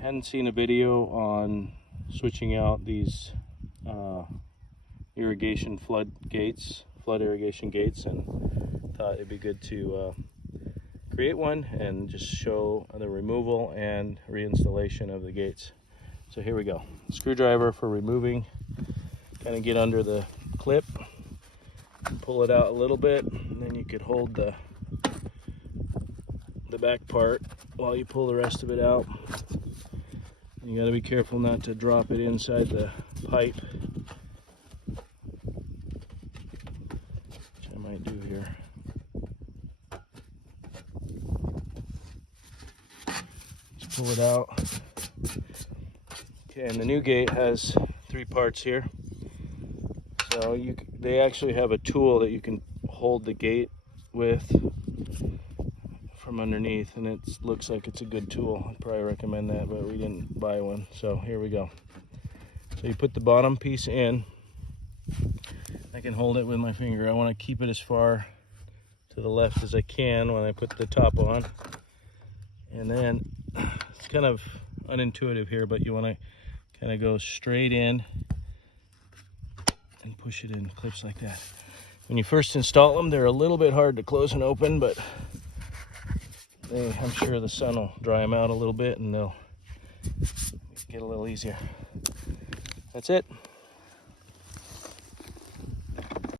hadn't seen a video on switching out these irrigation flood irrigation gates, and thought it'd be good to create one and just show the removal and reinstallation of the gates. So here we go. Screwdriver for removing. Kind of get under the clip, pull it out a little bit, and then you could hold the back part while you pull the rest of it out. You got to be careful not to drop it inside the pipe, which I might do here. Just pull it out. Okay, and the new gate has 3 parts here. So they actually have a tool that you can hold the gate with from underneath, and it looks like it's a good tool. I'd probably recommend that, but we didn't buy one. So here we go. So you put the bottom piece in. I can hold it with my finger. I want to keep it as far to the left as I can when I put the top on. And then it's kind of unintuitive here, but you want to kind of go straight in and push it in clips like that. When you first install them, they're a little bit hard to close and open, but I'm sure the sun will dry them out a little bit and they'll get a little easier. That's it.